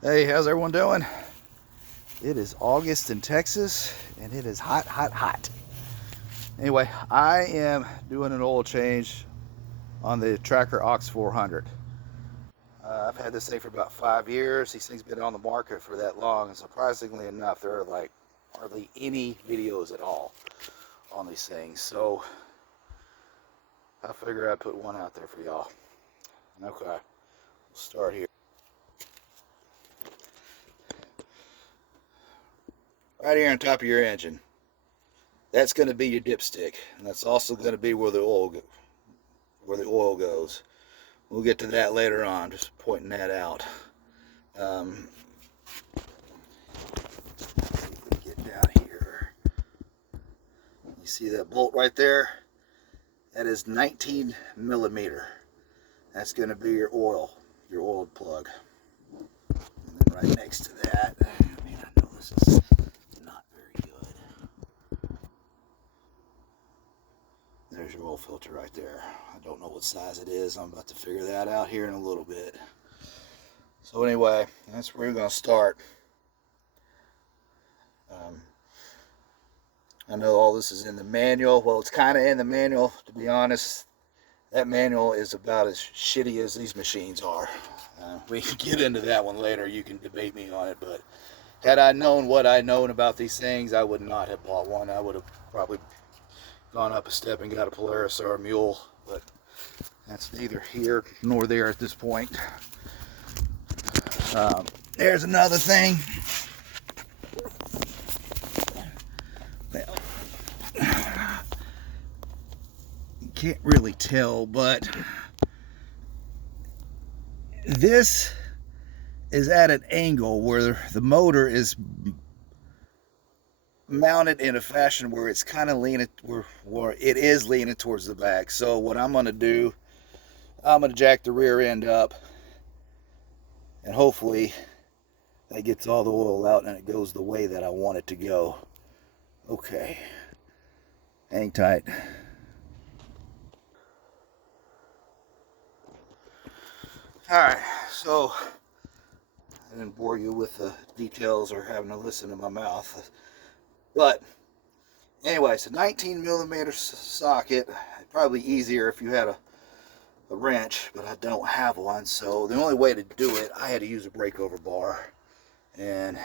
Hey, how's everyone doing? It is August in Texas and it is hot, hot, hot. Anyway, I am doing an oil change on the Tracker Ox 400. I've had this thing for about 5 years. These things have been on the market for that long, and surprisingly enough, there are like hardly any videos at all on these things. So I figured I'd put one out there for y'all. Okay, we'll start here. Right here on top of your engine. That's going to be your dipstick, and that's also going to be where the oil goes. We'll get to that later on, just pointing that out. Get down here. You see that bolt right there? That is 19 millimeter. That's going to be your oil plug. And then right next to that, I know this is not very good. There's your oil filter right there. I don't know what size it is. I'm about to figure that out here in a little bit. So anyway, that's where we're going to start. I know all this is in the manual. Well, it's kind of in the manual, to be honest. That manual is about as shitty as these machines are. We can get into that one later. You can debate me on it, but had I known what I known about these things, I would not have bought one. I would have probably gone up a step and got a Polaris or a Mule, but that's neither here nor there at this point. There's another thing. Well, you can't really tell, but this is at an angle where the motor is mounted in a fashion where it's kind of leaning, where it is leaning towards the back. So what I'm going to do, I'm going to jack the rear end up, and hopefully that gets all the oil out and it goes the way that I want it to go. Okay, hang tight. Alright, so I didn't bore you with the details or having to listen to my mouth, but anyway, it's a 19 millimeter socket. Probably easier if you had a wrench, but I don't have one, so the only way to do it, I had to use a breakover bar, and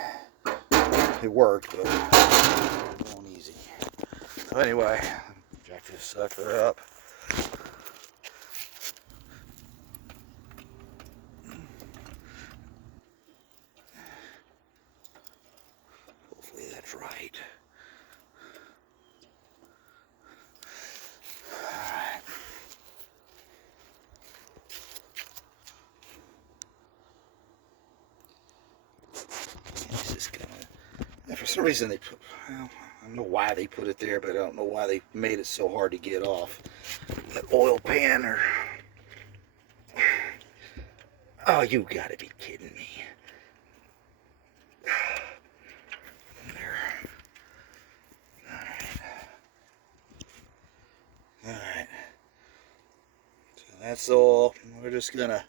it worked, but it wasn't easy. So anyway, jack this sucker up. Hopefully that's right. Alright. This is gonna, for some reason they put, well, I don't know why they put it there, but I don't know why they made it so hard to get off. That oil pan, or, oh, you gotta be kidding me. There. Alright. So that's all. We're just gonna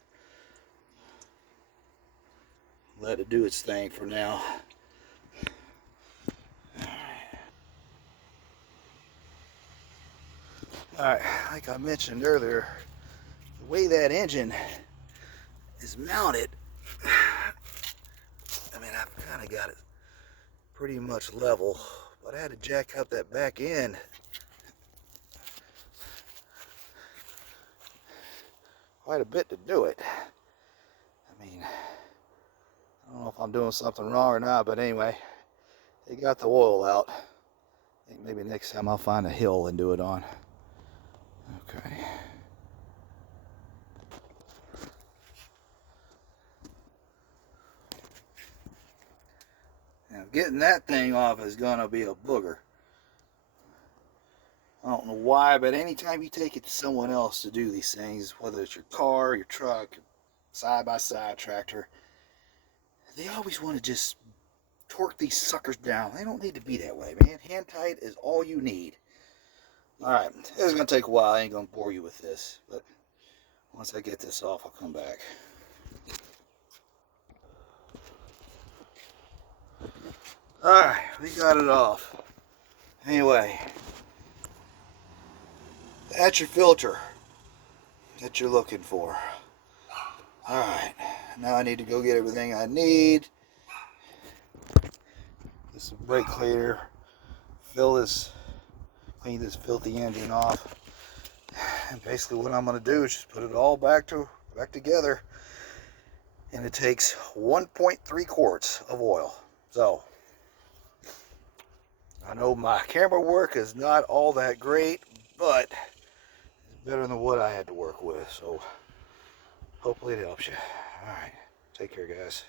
let it do its thing for now. Alright, like I mentioned earlier, the way that engine is mounted, I've kind of got it pretty much level, but I had to jack up that back end quite a bit to do it. I don't know if I'm doing something wrong or not, but anyway, they got the oil out. I think maybe next time I'll find a hill and do it on. Okay. Now getting that thing off is gonna be a booger. I don't know why, but anytime you take it to someone else to do these things, whether it's your car, your truck, side-by-side tractor, they always want to just torque these suckers down. They don't need to be that way, man. Hand tight is all you need. Alright, this is going to take a while. I ain't going to bore you with this, but once I get this off, I'll come back. Alright, we got it off. Anyway, that's your filter that you're looking for. Alright, now I need to go get everything I need. Get some brake cleaner. Clean this filthy engine off. And basically what I'm going to do is just put it all back together. And it takes 1.3 quarts of oil. So, I know my camera work is not all that great, but it's better than what I had to work with. So, hopefully it helps you. Alright, take care guys.